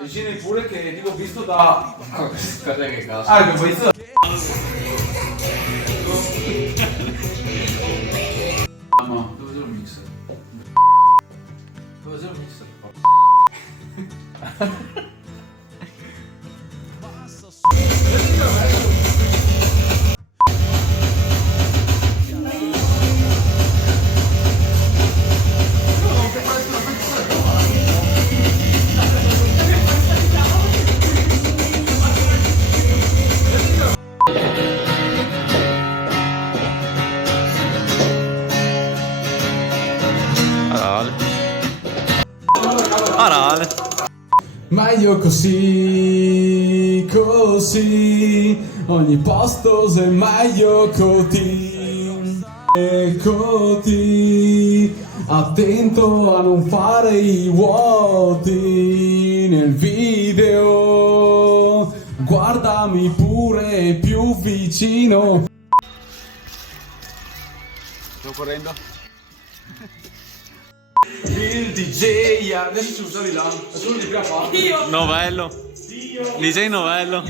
Vicini pure che tipo ho visto da... Aspetta che cazzo. Ah, che ho visto da... No, dove c'è il mixer? Dove c'è il mixer? Arale. Meglio così, così, ogni posto se meglio così, e così, attento a non fare i vuoti nel video, guardami pure più vicino. Sto correndo. Il DJ adesso ci usavi là, è solo di prima parte. Novello. DJ Novello.